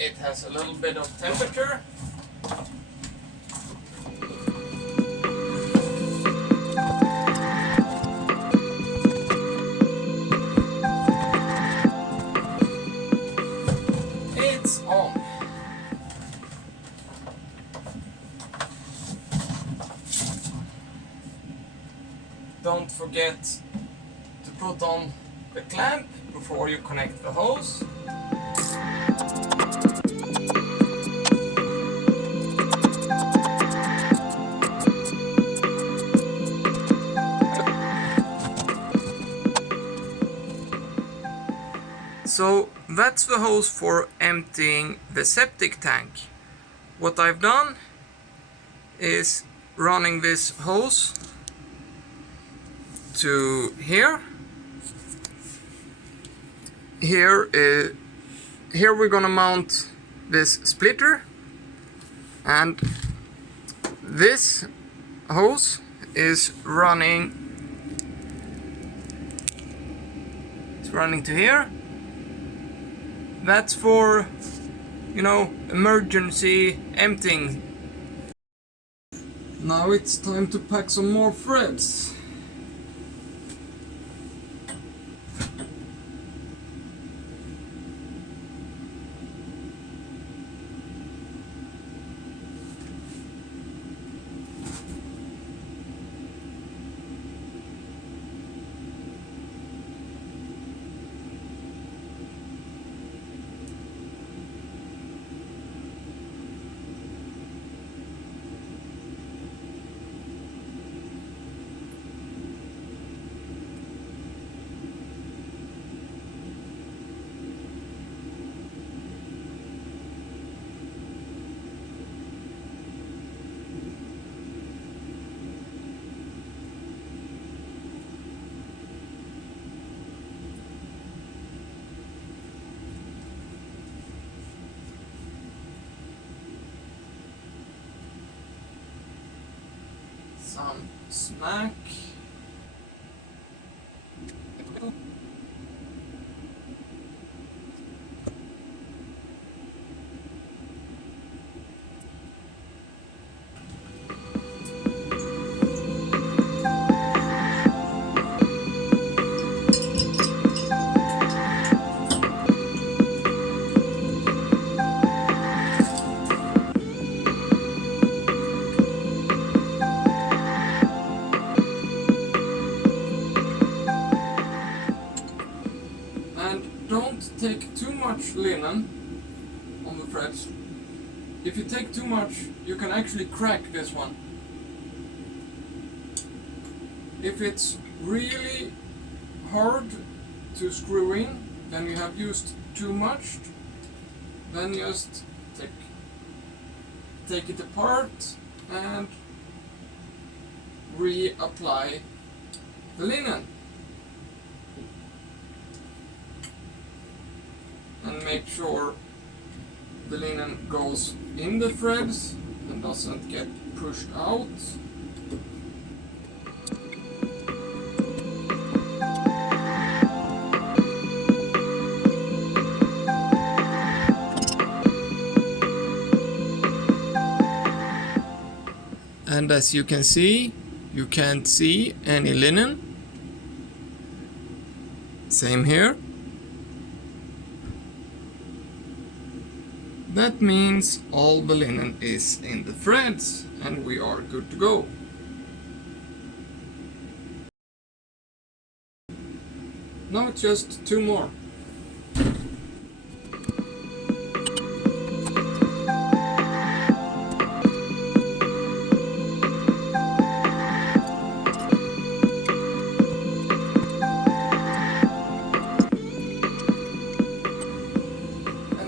it has a little bit of temperature. It's on. Don't forget to put on the clamp before you connect the hose. So that's the hose for emptying the septic tank. What I've done is running this hose to here. Here we're gonna mount this splitter, and this hose is running to here. That's for, you know, emergency emptying. Now it's time to pack some more threads. Some smack. Don't take too much linen on the threads. If you take too much, you can actually crack this one. If it's really hard to screw in, then you have used too much, then just take it apart and reapply the linen. And make sure the linen goes in the threads and doesn't get pushed out. And as you can see, you can't see any linen. Same here. That means all the linen is in the threads and we are good to go. Now it's just two more.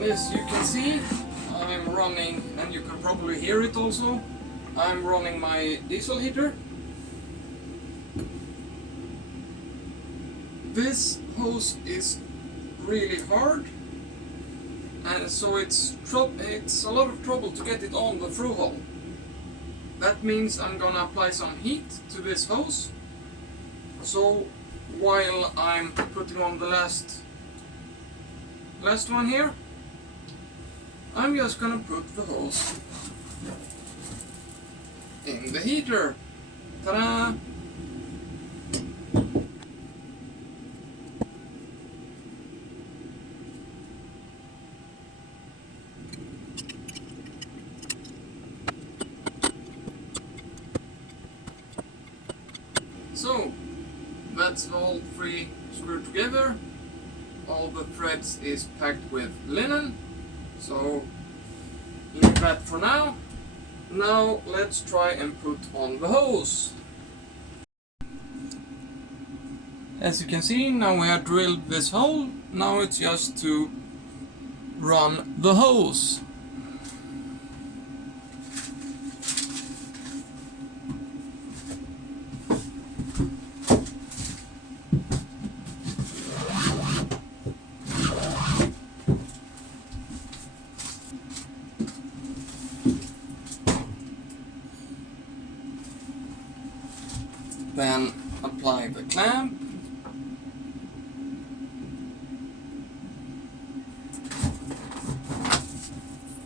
As you can see, I'm running, and you can probably hear it also, I'm running my diesel heater. This hose is really hard, and so it's a lot of trouble to get it on the through hole. That means I'm gonna apply some heat to this hose. So while I'm putting on the last one here, I'm just gonna put the hose in the heater. Ta-da! So, that's all three screwed together. All the threads is packed with linen. So, leave that for now. Now let's try and put on the hose. As you can see, now we have drilled this hole. Now it's just to run the hose. Then apply the clamp.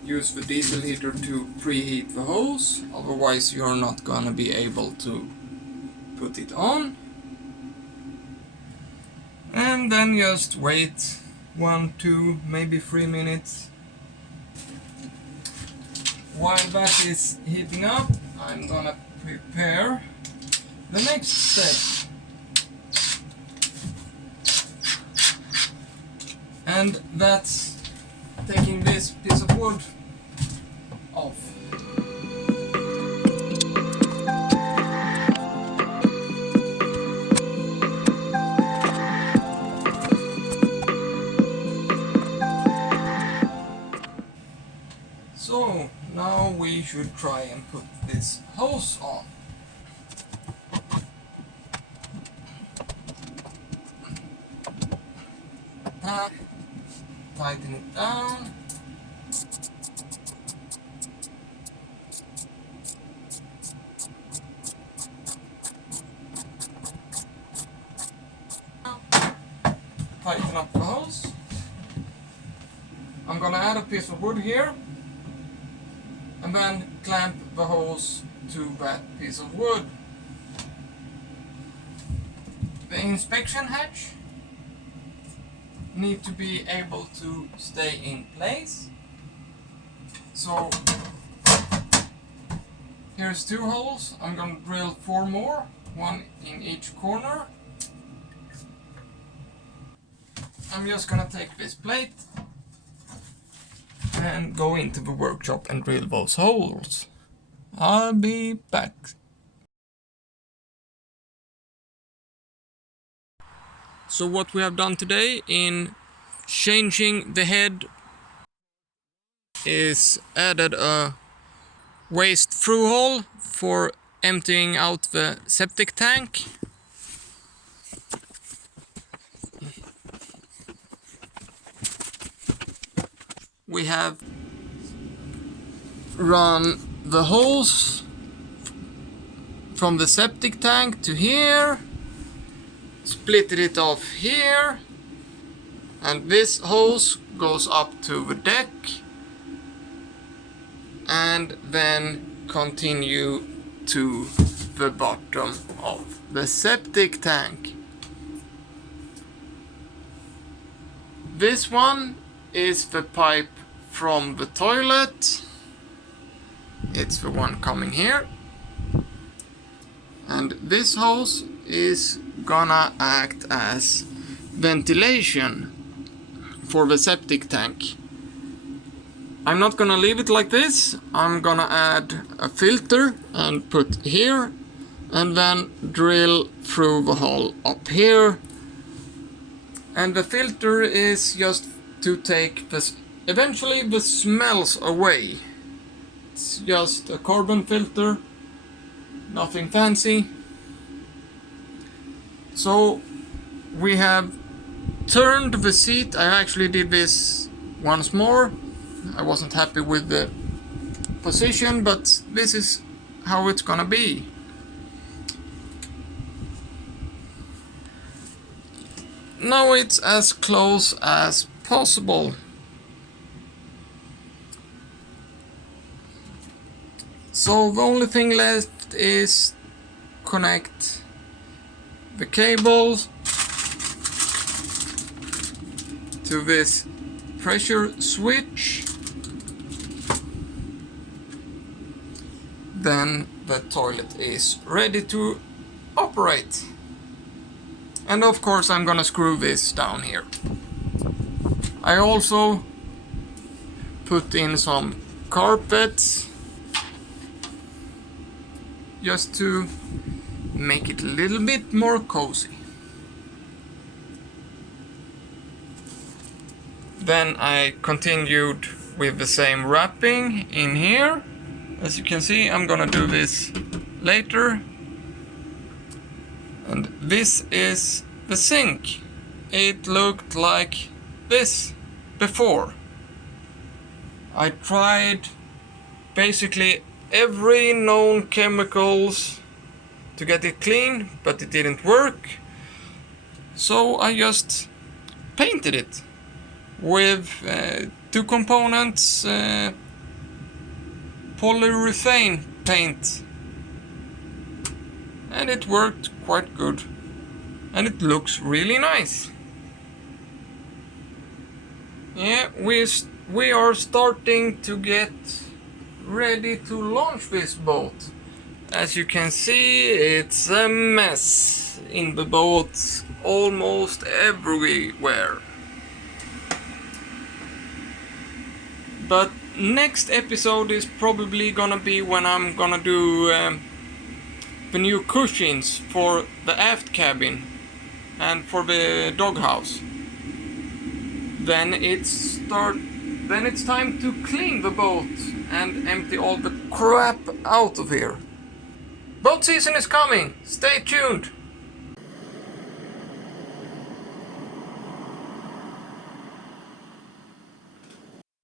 Use the diesel heater to preheat the hose, otherwise you're not gonna be able to put it on. And then just wait 1, 2, maybe 3 minutes. While that is heating up, I'm gonna prepare the next step. And that's taking this piece of wood off. So now we should try and put this hose on. Tighten it down. Tighten up the hose. I'm gonna add a piece of wood here and then clamp the hose to that piece of wood. The inspection hatch need to be able to stay in place. So here's 2 holes. I'm gonna drill 4 more, 1 in each corner. I'm just gonna take this plate and go into the workshop and drill those holes. I'll be back. So what we have done today in changing the head is added a waste through hole for emptying out the septic tank. We have run the hose from the septic tank to here, splitted it off here, and this hose goes up to the deck and then continue to the bottom of the septic tank. This one is the pipe from the toilet. It's the one coming here. And this hose is gonna act as ventilation for the septic tank. I'm not gonna leave it like this. I'm gonna add a filter and put here and then drill through the hole up here. And the filter is just to take this, eventually the smells away. It's just a carbon filter, nothing fancy. So we have turned the seat. I actually did this once more. I wasn't happy with the position, but this is how it's gonna be. Now it's as close as possible. So the only thing left is connect the cables to this pressure switch. Then the toilet is ready to operate. And of course I'm gonna screw this down here. I also put in some carpets just to make it a little bit more cozy. Then I continued with the same wrapping in here. As you can see, I'm gonna do this later. And this is the sink. It looked like this before. I tried basically every known chemicals to get it clean, but it didn't work. So I just painted it with 2 components polyurethane paint, and it worked quite good, and it looks really nice. Yeah, we are starting to get ready to launch this boat. As you can see, it's a mess in the boat almost everywhere. But next episode is probably gonna be when I'm gonna do the new cushions for the aft cabin and for the doghouse. Then it's time to clean the boat and empty all the crap out of here. Boat season is coming. Stay tuned.